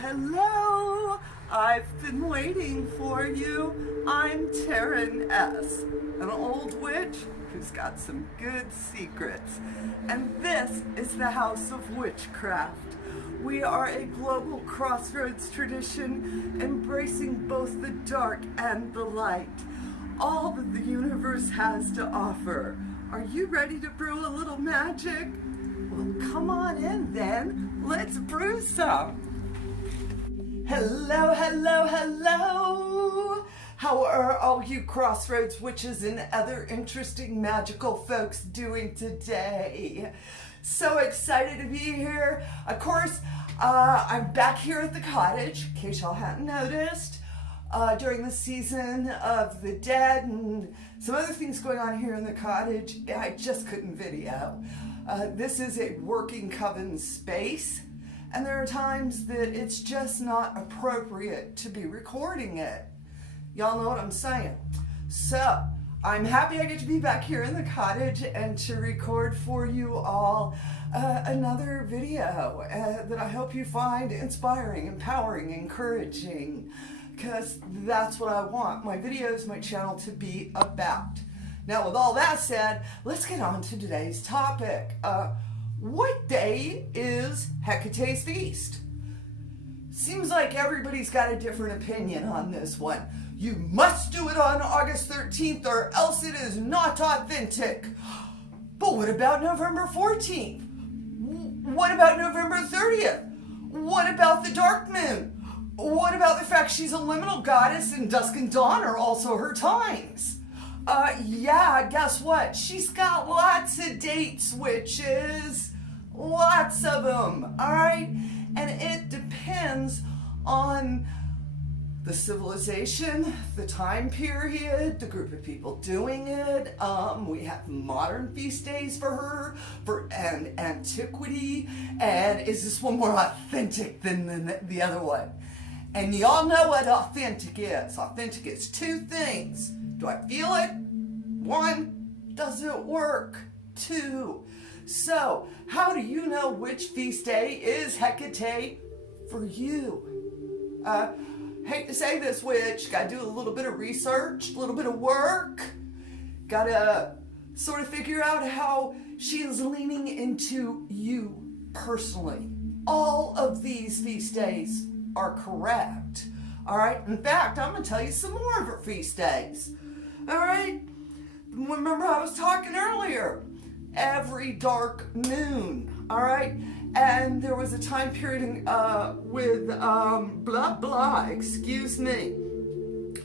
Hello! I've been waiting for you. I'm Taren S, an old witch who's got some good secrets. And this is the House of Witchcraft. We are a global Crossroads tradition embracing both the dark and the light, all that the universe has to offer. Are you ready to brew a little magic? Well, come on in then. Let's brew some. Hello, hello, hello. How are all you Crossroads witches and other interesting magical folks doing today? So excited to be here. Of course, I'm back here at the cottage, in case y'all hadn't noticed, during the season of the dead and some other things going on here in the cottage. I just couldn't video. This is a working coven space, and there are times that it's just not appropriate to be recording it. Y'all know what I'm saying. So, I'm happy I get to be back here in the cottage and to record for you all another video that I hope you find inspiring, empowering, encouraging, because that's what I want my videos, my channel to be about. Now, with all that said, let's get on to today's topic. What day is Hecate's feast? Seems like everybody's got a different opinion on this one. You must do it on August 13th or else it is not authentic. But what about November 14th? What about November 30th? What about the dark moon? What about the fact she's a liminal goddess and dusk and dawn are also her times? Yeah, guess what? She's got lots of dates, witches. Lots of them, all right? And it depends on the civilization, the time period, the group of people doing it. We have modern feast days for her, and antiquity. And is this one more authentic than the other one? And y'all know what authentic is. Authentic is two things. Do I feel it? One, does it work? Two. So, how do you know which feast day is Hecate for you? Hate to say this, witch, gotta do a little bit of research, a little bit of work. Gotta sort of figure out how she is leaning into you personally. All of these feast days are correct. All right, in fact, I'm gonna tell you some more of her feast days. All right, remember I was talking earlier, every dark moon, all right? And there was a time period with excuse me.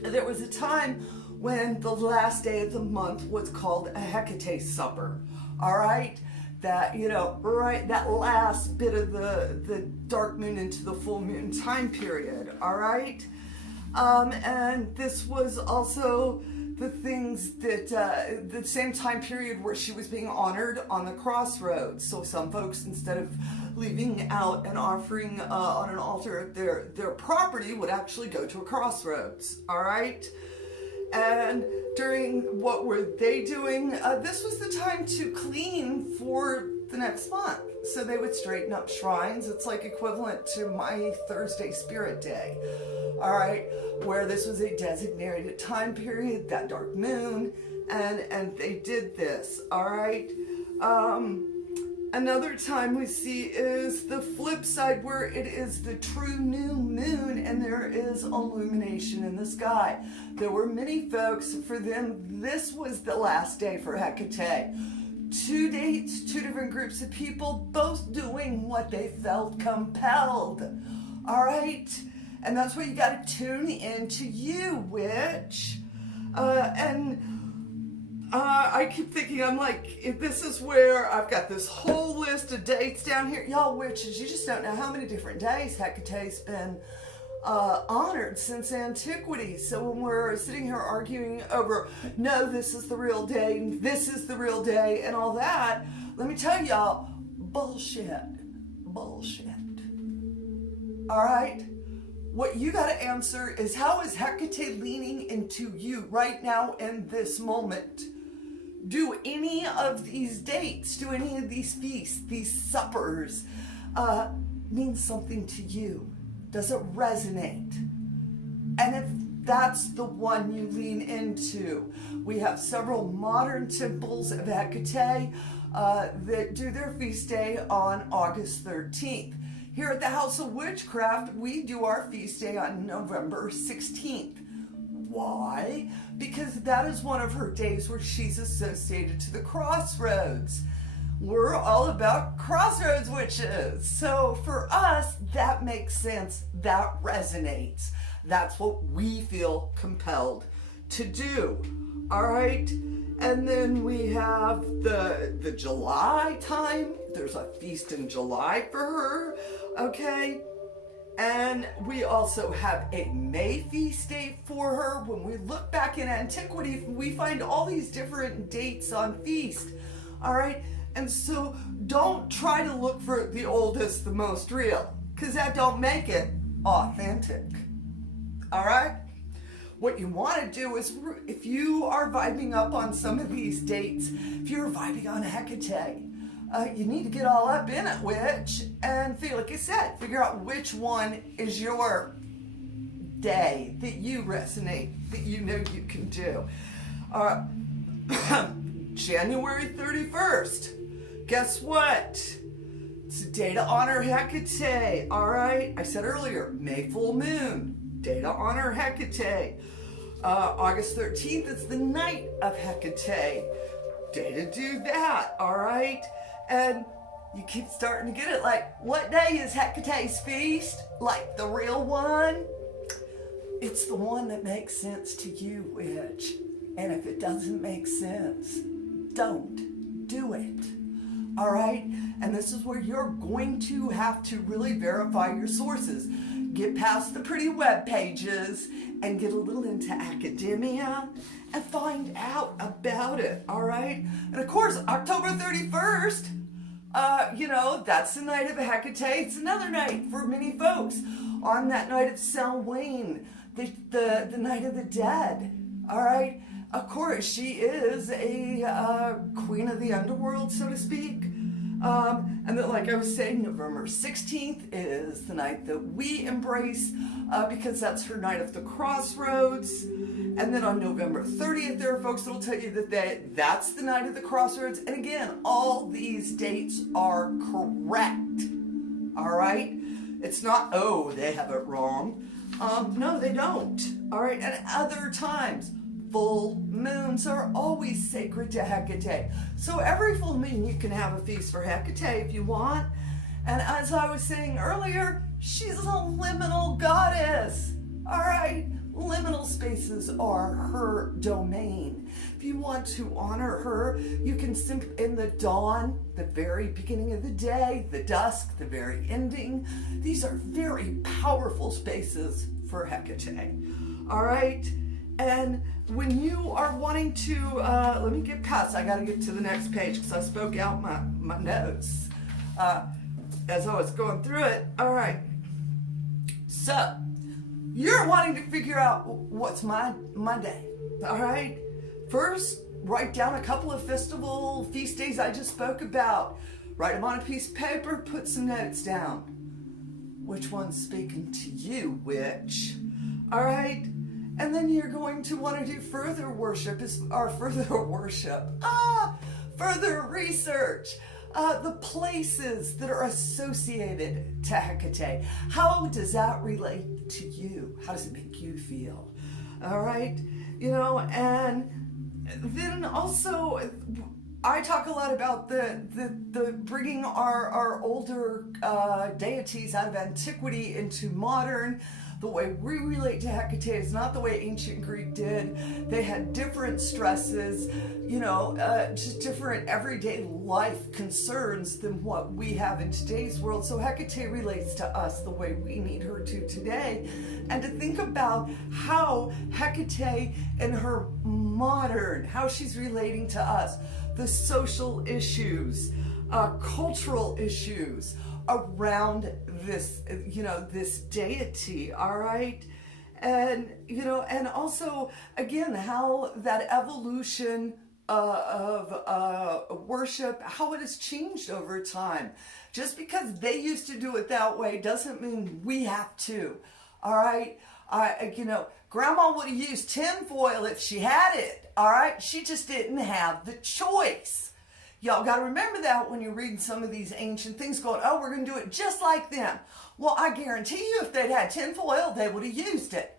There was a time when the last day of the month was called a Hecate Supper, all right? That, you know, right, that last bit of the dark moon into the full moon time period, all right? And this was also the things that, the same time period where she was being honored on the crossroads. So some folks, instead of leaving out an offering on an altar of their property, would actually go to a crossroads, all right? And during what were they doing? This was the time to clean for the next month. So they would straighten up shrines. It's like equivalent to my Thursday Spirit Day, all right? Where this was a designated time period, that dark moon, and they did this, all right? Another time we see is the flip side, where it is the true new moon and there is illumination in the sky. There were many folks, for them, this was the last day for Hecate. Two dates, two different groups of people, both doing what they felt compelled, all right? And that's why you got to tune into you, witch. I keep thinking, I'm like, if this is where I've got this whole list of dates down here. Y'all witches, you just don't know how many different days Hecate's been honored since antiquity. So when we're sitting here arguing over, no, this is the real day, this is the real day, and all that, let me tell y'all, bullshit. Bullshit. All right? What you got to answer is, how is Hecate leaning into you right now in this moment? Do any of these dates, do any of these feasts, these suppers, mean something to you? Does it resonate? And if that's the one you lean into, we have several modern temples of Hecate that do their feast day on August 13th. Here at the House of Witchcraft, we do our feast day on November 16th. Why? Because that is one of her days where she's associated to the Crossroads. We're all about Crossroads Witches. So for us, that makes sense. That resonates. That's what we feel compelled to do. All right? And then we have the July time. There's a feast in July for her. Okay? And we also have a May feast day for her. When we look back in antiquity, we find all these different dates on feast. All right? And so don't try to look for the oldest, the most real, because that don't make it authentic. All right? What you want to do is, if you are vibing up on some of these dates, if you're vibing on Hecate, you need to get all up in it, witch, and feel, like I said, figure out which one is your day that you resonate, that you know you can do. January 31st. Guess what? It's a day to honor Hecate. All right? I said earlier, May full moon. Day to honor Hecate. August 13th is the night of Hecate. Day to do that. All right? And you keep starting to get it, like, what day is Hecate's feast? Like the real one? It's the one that makes sense to you, witch. And if it doesn't make sense, don't do it. All right? And this is where you're going to have to really verify your sources. Get past the pretty web pages and get a little into academia and find out about it. All right? And of course, October 31st, that's the night of Hecate. It's another night for many folks. On that night of Samhain, the night of the dead. All right? Of course, she is a queen of the underworld, so to speak. And then, like I was saying, November 16th is the night that we embrace because that's her night of the Crossroads. And then on November 30th, there are folks that will tell you that that's the night of the Crossroads. And again, all these dates are correct. All right? It's not, oh, they have it wrong. No, they don't. All right? And other times, full moons are always sacred to Hecate. So every full moon you can have a feast for Hecate if you want. And as I was saying earlier, she's a liminal goddess. All right? Liminal spaces are her domain. If you want to honor her, you can simply, in the dawn, the very beginning of the day, the dusk, the very ending, these are very powerful spaces for Hecate. All right? And when you are wanting to, let me get past, I gotta get to the next page because I spoke out my notes as I was going through it. All right. So, you're wanting to figure out what's my day. All right. First, write down a couple of festival feast days I just spoke about. Write them on a piece of paper, put some notes down. Which one's speaking to you, witch? All right. And then you're going to want to do further research. The places that are associated to Hecate. How does that relate to you? How does it make you feel? All right? And then also, I talk a lot about the bringing our older deities out of antiquity into modern. The way we relate to Hecate is not the way ancient Greek did. They had different stresses, just different everyday life concerns than what we have in today's world. So Hecate relates to us the way we need her to today. And to think about how Hecate in her modern, how she's relating to us, the social issues, cultural issues around this, this deity, all right? And, and also, again, how that evolution worship, how it has changed over time. Just because they used to do it that way doesn't mean we have to. All right? Grandma would have used tinfoil if she had it. All right? She just didn't have the choice. Y'all got to remember that when you're reading some of these ancient things going, oh, we're going to do it just like them. Well, I guarantee you if they'd had tinfoil, they would have used it.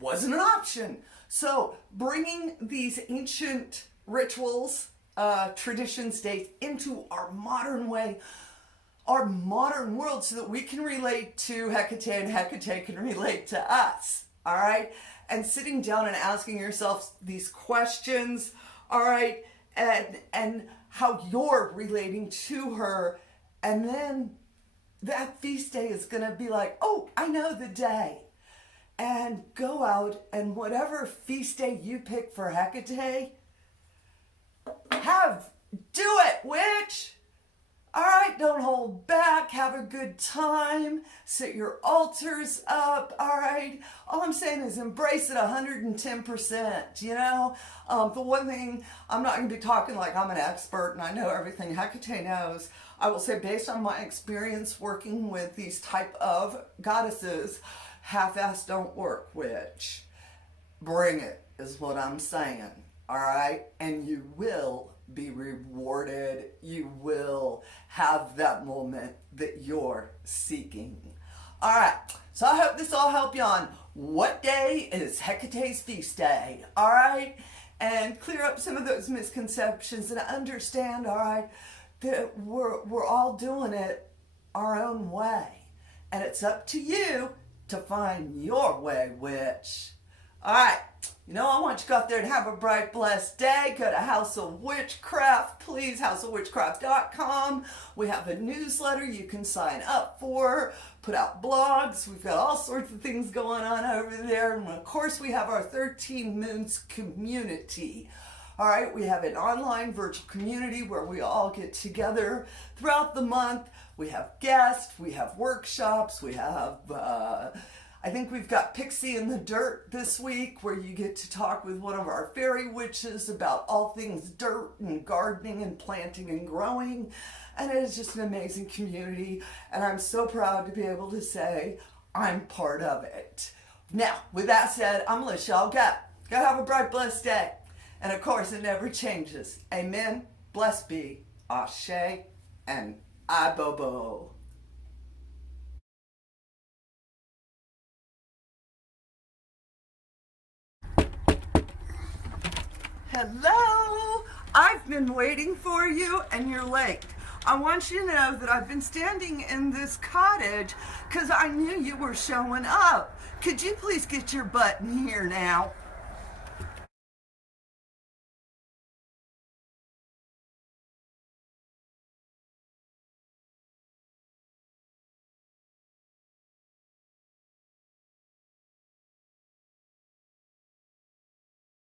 Wasn't an option. So bringing these ancient rituals, traditions, dates into our modern way, our modern world, so that we can relate to Hecate and Hecate can relate to us, all right? And sitting down and asking yourself these questions, all right, and how you're relating to her, and then that feast day is going to be like, oh, I know the day. And go out and whatever feast day you pick for Hecate, do it, witch. All right, don't hold back. Have a good time. Set your altars up. All right. All I'm saying is embrace it 110%. The one thing, I'm not going to be talking like I'm an expert and I know everything Hecate knows. I will say, based on my experience working with these type of goddesses, half-ass don't work, witch. Bring it, is what I'm saying. All right? And you will be rewarded. You will have that moment that you're seeking. All right. So I hope this all helped you on what day is Hecate's feast day. All right? And clear up some of those misconceptions and understand, all right, that we're all doing it our own way. And it's up to you to find your way, witch. All right. I want you to go out there and have a bright, blessed day. Go to House of Witchcraft, please, houseofwitchcraft.com. We have a newsletter you can sign up for, put out blogs. We've got all sorts of things going on over there. And of course, we have our 13 Moons community. All right, we have an online virtual community where we all get together throughout the month. We have guests, we have workshops, we have, I think we've got Pixie in the Dirt this week, where you get to talk with one of our fairy witches about all things dirt and gardening and planting and growing. And it is just an amazing community. And I'm so proud to be able to say I'm part of it. Now, with that said, I'm going to let y'all go. Go have a bright, blessed day. And of course, it never changes. Amen. Blessed be. Ashe and Ibobo. Hello. I've been waiting for you and you're late. I want you to know that I've been standing in this cottage because I knew you were showing up. Could you please get your butt in here now?